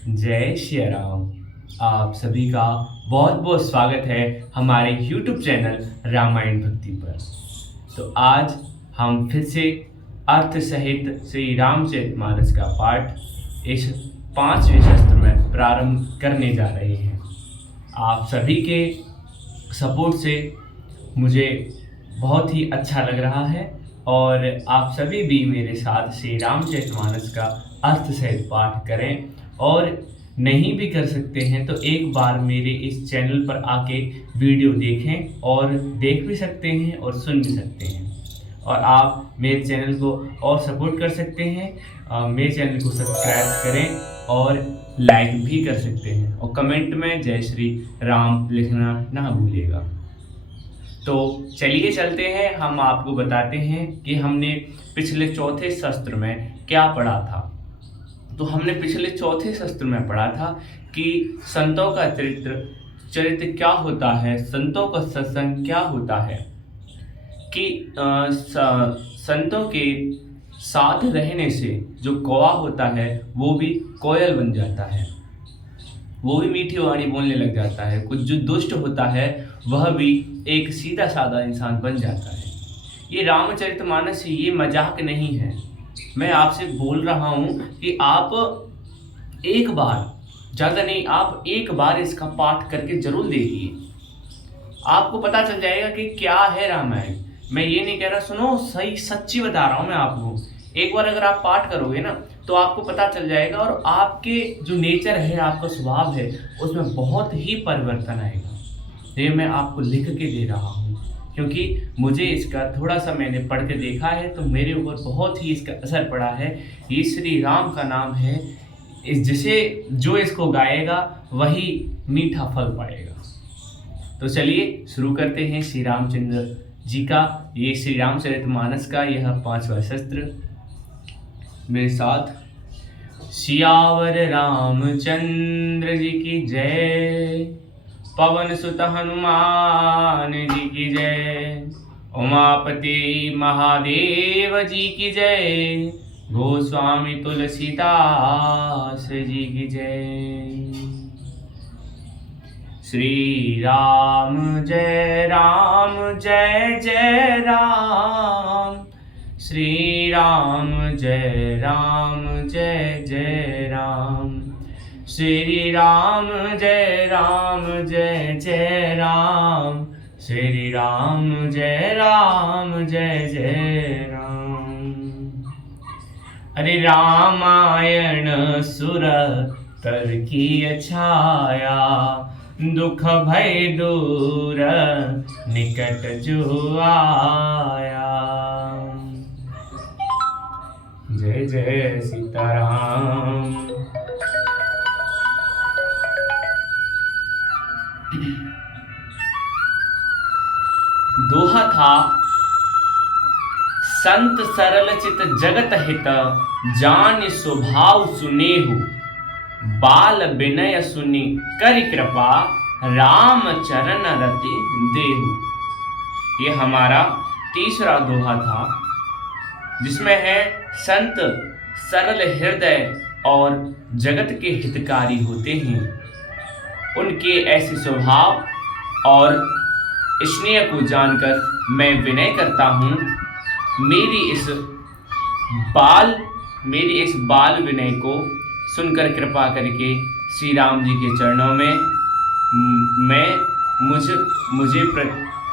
जय श्री राम। आप सभी का बहुत बहुत स्वागत है हमारे YouTube चैनल रामायण भक्ति पर। तो आज हम फिर से अर्थ सहित श्री रामचरितमानस का पाठ इस 5वें शस्त्र में प्रारंभ करने जा रहे हैं। आप सभी के सपोर्ट से मुझे बहुत ही अच्छा लग रहा है और आप सभी भी मेरे साथ श्री रामचरितमानस का अर्थ सहित पाठ करें। और नहीं भी कर सकते हैं तो एक बार मेरे इस चैनल पर आके वीडियो देखें, और देख भी सकते हैं और सुन भी सकते हैं। और आप मेरे चैनल को और सपोर्ट कर सकते हैं, मेरे चैनल को सब्सक्राइब करें और लाइक भी कर सकते हैं, और कमेंट में जय श्री राम लिखना ना भूलिएगा। तो चलिए चलते हैं, हम आपको बताते हैं कि हमने पिछले चौथे शस्त्र में क्या पढ़ा था। तो हमने पिछले चौथे शस्त्र में पढ़ा था कि संतों का चरित्र क्या होता है, संतों का सत्संग क्या होता है, कि संतों के साथ रहने से जो कौवा होता है वो भी कोयल बन जाता है, वो भी मीठी वाणी बोलने लग जाता है। कुछ जो दुष्ट होता है वह भी एक सीधा साधा इंसान बन जाता है। ये रामचरितमानस ये मजाक नहीं है। मैं आपसे बोल रहा हूँ कि आप एक बार, ज़्यादा नहीं, आप एक बार इसका पाठ करके जरूर देखिए, आपको पता चल जाएगा कि क्या है रामायण। मैं ये नहीं कह रहा, सुनो, सही सच्ची बता रहा हूँ मैं आपको। एक बार अगर आप पाठ करोगे ना तो आपको पता चल जाएगा, और आपके जो नेचर है, आपका स्वभाव है, उसमें बहुत ही परिवर्तन आएगा। ये मैं आपको लिख के दे रहा हूँ, क्योंकि मुझे इसका थोड़ा सा मैंने पढ़ के देखा है तो मेरे ऊपर बहुत ही इसका असर पड़ा है। ये श्री राम का नाम है, जिसे जो इसको गाएगा वही मीठा फल पाएगा। तो चलिए शुरू करते हैं श्री रामचंद्र जी का, ये श्री रामचरितमानस का यह 5वां शस्त्र। मेरे साथ, सियावर रामचंद्र जी की जय, पवन सुत हनुमान जी की जय, उमापति महादेव जी की जय, गोस्वामी तुलसीदास जी की जय। श्री राम जय जय राम, श्री राम जय जय राम, श्री राम जय जय राम, श्री राम जय जय राम। अरे रामायण सुर तर की छाया, दुख भय दूर निकट जो आया। जय जय सीताराम। दोहा था, संत सरल चित जगत हित, जान स्वभाव सुनेहु, बाल विनय सुनि करि कृपा, राम चरण रति देहु। ये हमारा तीसरा दोहा था, जिसमें है संत सरल हृदय और जगत के हितकारी होते हैं, उनके ऐसे स्वभाव और स्नेह को जानकर मैं विनय करता हूँ। मेरी इस बाल विनय को सुनकर कृपा करके श्री राम जी के चरणों में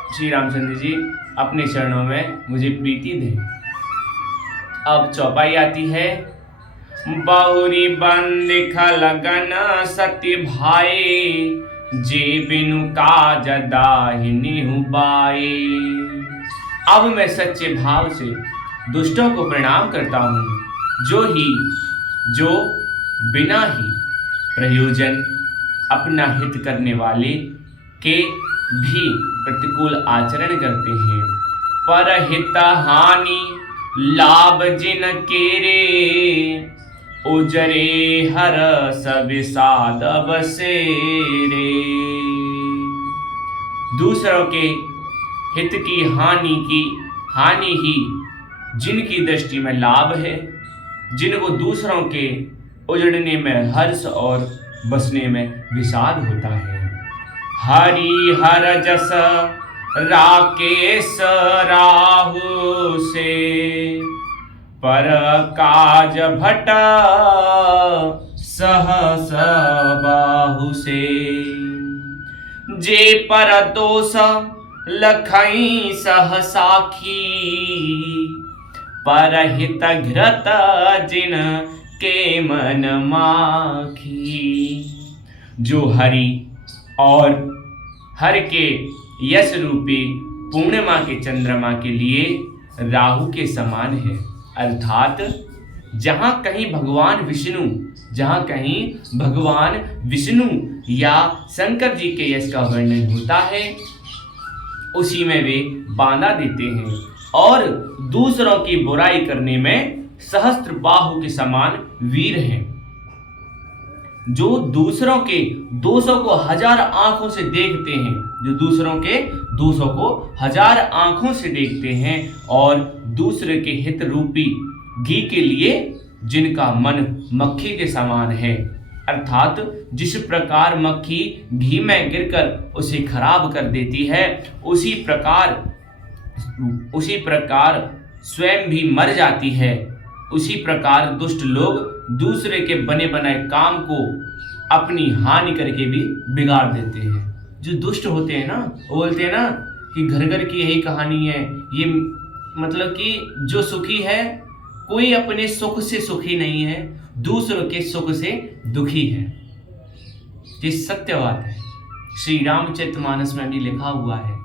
श्री रामचंद्र जी अपने चरणों में मुझे प्रीति दें। अब चौपाई आती है। बहुरी बंद लगन सती भाई, जे बिनु काज दाहिनी बाई। अब मैं सच्चे भाव से दुष्टों को प्रणाम करता हूँ, जो बिना ही प्रयोजन अपना हित करने वाले के भी प्रतिकूल आचरण करते हैं। पर हित हानि लाभ जिन केरे, उजरे हर सब साध बसेरे। दूसरों के हित की हानि ही जिनकी दृष्टि में लाभ है, जिनको दूसरों के उजड़ने में हर्ष और बसने में विषाद होता है। हरि हर जस राकेश राहु से, पर काज भट सहस बाहु से। जे पर दोष लखई सह साखी, परहित घृत जिन के मन माखी। जो हरि और हर के यश रूपी पूर्णिमा के चंद्रमा के लिए राहु के समान है, अर्थात जहाँ कहीं भगवान विष्णु या शंकर जी के यश का वर्णन होता है, उसी में वे बांधा देते हैं और दूसरों की बुराई करने में सहस्त्र बाहु के समान वीर हैं। जो दूसरों के दोषों को हजार आंखों से देखते हैं, जो दूसरों के दोषों को हजार आंखों से देखते हैं और दूसरे के हित रूपी घी के लिए जिनका मन मक्खी के समान है, अर्थात जिस प्रकार मक्खी घी में गिरकर उसे खराब कर देती है, उसी प्रकार स्वयं भी मर जाती है। उसी प्रकार दुष्ट लोग दूसरे के बने बनाए काम को अपनी हानि करके भी बिगाड़ देते हैं। जो दुष्ट होते हैं ना, वो बोलते हैं ना कि घर घर की यही कहानी है। ये मतलब कि जो सुखी है, कोई अपने सुख से सुखी नहीं है, दूसरों के सुख से दुखी है। ये सत्य बात है। श्री रामचरितमानस में भी लिखा हुआ है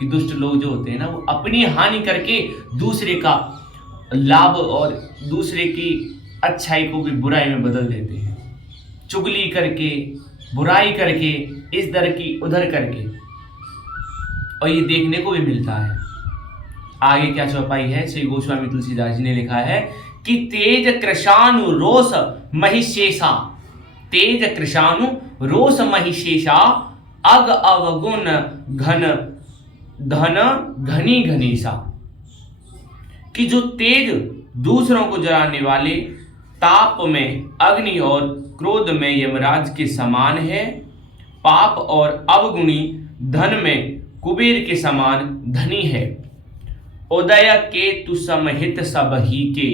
कि दुष्ट लोग जो होते हैं ना, वो अपनी हानि करके दूसरे का लाभ और दूसरे की अच्छाई को भी बुराई में बदल देते हैं। चुगली करके, बुराई करके, इस दर की उधर करके, और ये देखने को भी मिलता है। आगे क्या चौपाई है, श्री गोस्वामी तुलसीदास जी ने लिखा है कि तेज कृशानु रोष महिषेषा, तेज कृशानु रोष महिषेषा, अग अवगुण घन धन घनी घनीसा। कि जो तेज दूसरों को जलाने वाले, ताप में अग्नि और क्रोध में यमराज के समान है, पाप और अवगुणी धन में कुबेर के समान धनी है। उदय केतु समहित सब ही के,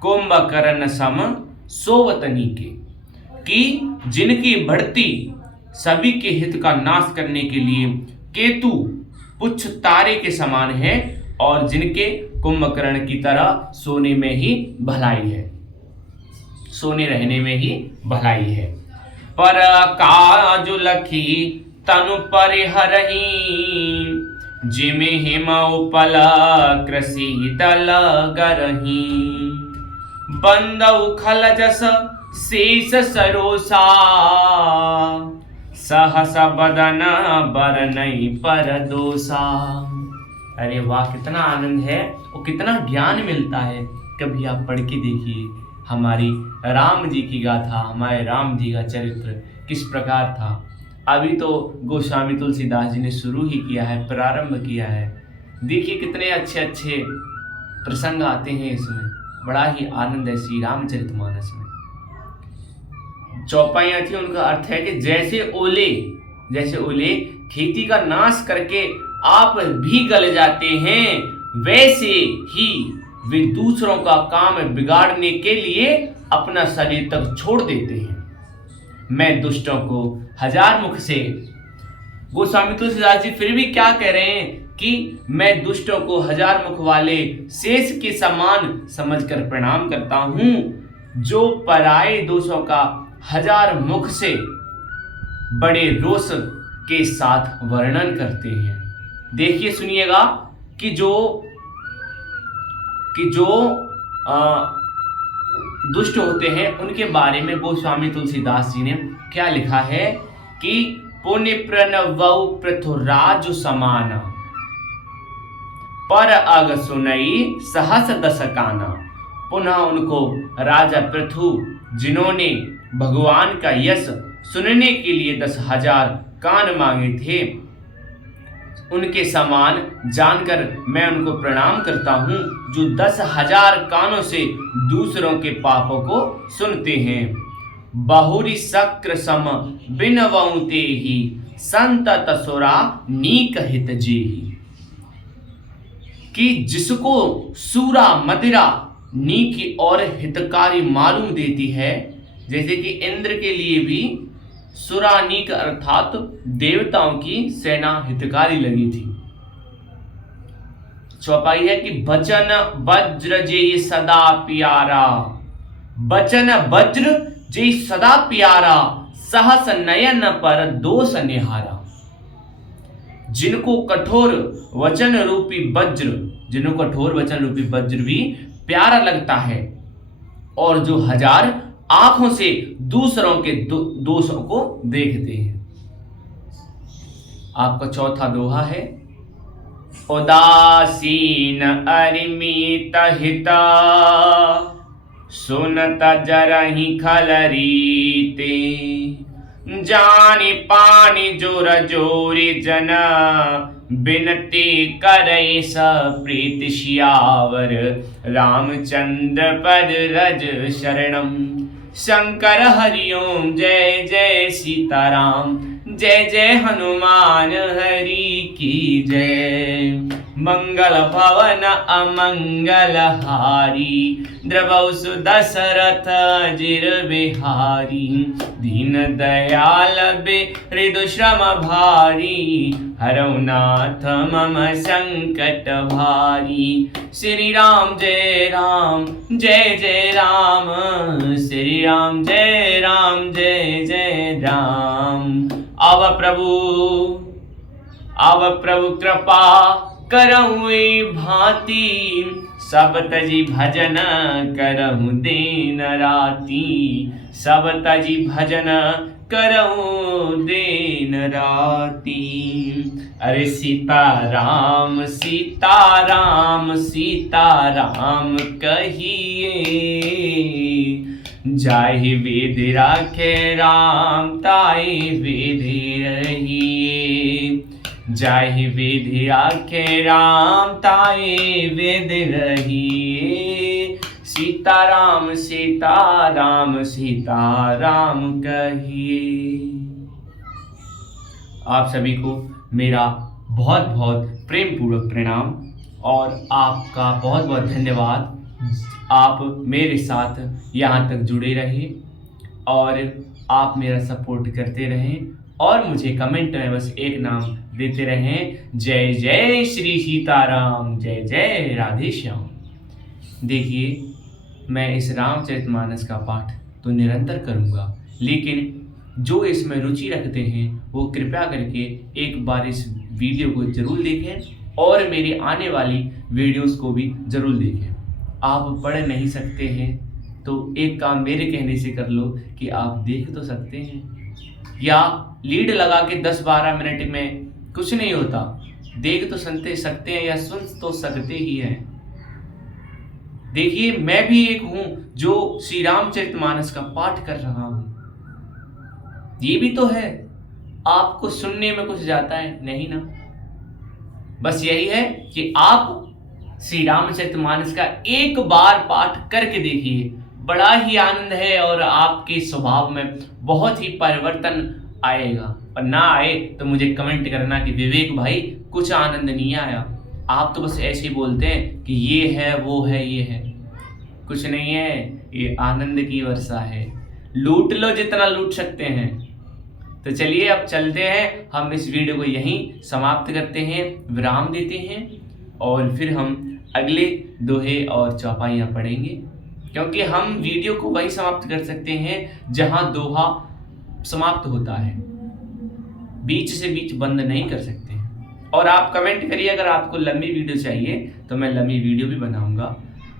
कुंभकर्ण सम सोवतनी के। कि जिनकी बढ़ती सभी के हित का नाश करने के लिए केतु पुच्छ तारे के समान है, और जिनके कुंभकर्ण की तरह सोने में ही भलाई है, सोने रहने में ही भलाई है। पर काजु लखी तनु परिहरही, जिमे हिम उपल कृषि दल गरही। बंदउ खल जस शेष सरोसा, सहस बदन बरनई पर दोसा। अरे वाह, कितना आनंद है और कितना ज्ञान मिलता है। कभी आप पढ़ के देखिए हमारी राम जी की गाथा, हमारे राम जी का चरित्र किस प्रकार था। अभी तो गोस्वामी तुलसीदास जी ने शुरू ही किया है, प्रारंभ किया है। देखिए कितने अच्छे अच्छे प्रसंग आते हैं इसमें, बड़ा ही आनंद है श्री रामचरितमानस में। चौपाइयाँ थी, उनका अर्थ है कि जैसे ओले खेती का नाश करके आप भी गल जाते हैं, वैसे ही वे दूसरों का काम बिगाड़ने के लिए अपना शरीर तक छोड़ देते हैं। मैं दुष्टों को हजार मुख से, गोस्वामी तुलसीदास जी फिर भी क्या कह रहे हैं कि मैं दुष्टों को हजार मुख वाले शेष के समान समझकर प्रणाम करता हूं, जो पराये दोषों का हजार मुख से बड़े रोष के साथ वर्णन करते हैं। देखिए सुनिएगा कि जो दुष्ट होते हैं उनके बारे में गोस्वामी तुलसीदास जी ने क्या लिखा है कि पुण्य प्रणवौ पृथुराज समाना, पर अग सुनई सहस दस काना। पुनः उनको राजा पृथु, जिन्होंने भगवान का यश सुनने के लिए 10,000 कान मांगे थे, उनके समान जानकर मैं उनको प्रणाम करता हूँ, जो 10,000 कानों से दूसरों के पापों को सुनते हैं। बहुरी शक्र सम बिनवऊ तेहि, संतत सुरा नीक हित जेहि। कि जिसको सूरा मदिरा नीक और हितकारी मालूम देती है, जैसे कि इंद्र के लिए भी सुरानीक अर्थात देवताओं की सेना हितकारी लगी थी। चौपाई है कि बचन वज्र जे सदा प्यारा, बचन वज्र जे सदा प्यारा, सहस नयन पर दोष निहारा। जिनको कठोर वचन रूपी वज्र, जिनको कठोर वचन रूपी वज्र भी प्यारा लगता है, और जो हजार आंखों से दूसरों के दोषों को देखते हैं। आपका चौथा दोहा है, उदासीन अरिमित हिता, सुनत जरहि खलरीते, जानि पानि जोर जोरि जना, बिनती करे सप्रीत सियावर, रामचंद्र पद रज शरणम। शंकर हरिओम जय जय सीताराम, जय जय हनुमान हरि की जय। मंगल भवन अमंगल हारी, द्रवौ सुदशरथ जिर बिहारी, दीन दयाल हृदय श्रम भारी, हरौ नाथ मम संकट भारी। श्री राम जय राम जय जय राम, श्री राम जय राम जय जय राम। आव प्रभु कृपा करहु भांति, सब तजी भजन करहु दिन राती, सब तजी भजन करहु दिन राती। अरे सीताराम सीताराम सीताराम कहिए, जाहि विधि राखे राम ताहि विधि रहिए, जाहि विधि राखे राम ताहि विधि रहिए। सीताराम सीताराम सीताराम कहिए। आप सभी को मेरा बहुत बहुत प्रेम पूर्वक प्रणाम और आपका बहुत बहुत धन्यवाद। आप मेरे साथ यहाँ तक जुड़े रहे और आप मेरा सपोर्ट करते रहें और मुझे कमेंट में बस एक नाम देते रहें, जय जय श्री सीताराम, जय जय राधे श्याम। देखिए, मैं इस रामचरितमानस का पाठ तो निरंतर करूँगा, लेकिन जो इसमें रुचि रखते हैं वो कृपया करके एक बार इस वीडियो को ज़रूर देखें और मेरी आने वाली वीडियोस को भी ज़रूर देखें। आप पढ़ नहीं सकते हैं तो एक काम मेरे कहने से कर लो कि आप देख तो सकते हैं, या लीड लगा के 10-12 मिनट में कुछ नहीं होता, देख तो सकते हैं या सुन तो सकते ही हैं। देखिए, मैं भी एक हूं जो श्री रामचरितमानस का पाठ कर रहा हूं, ये भी तो है। आपको सुनने में कुछ जाता है नहीं ना? बस यही है कि आप श्री रामचरितमानस का एक बार पाठ करके देखिए, बड़ा ही आनंद है और आपके स्वभाव में बहुत ही परिवर्तन आएगा। और ना आए तो मुझे कमेंट करना कि विवेक भाई कुछ आनंद नहीं आया, आप तो बस ऐसे ही बोलते हैं कि ये है वो है ये है। कुछ नहीं है, ये आनंद की वर्षा है, लूट लो जितना लूट सकते हैं। तो चलिए अब चलते हैं, हम इस वीडियो को यहीं समाप्त करते हैं, विराम देते हैं और फिर हम अगले दोहे और चौपाइयाँ पढ़ेंगे, क्योंकि हम वीडियो को वही समाप्त कर सकते हैं जहां दोहा समाप्त होता है, बीच से बीच बंद नहीं कर सकते हैं। और आप कमेंट करिए, अगर आपको लंबी वीडियो चाहिए तो मैं लंबी वीडियो भी बनाऊंगा।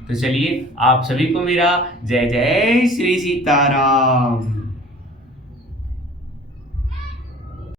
तो चलिए, आप सभी को मेरा जय जय श्री सीताराम।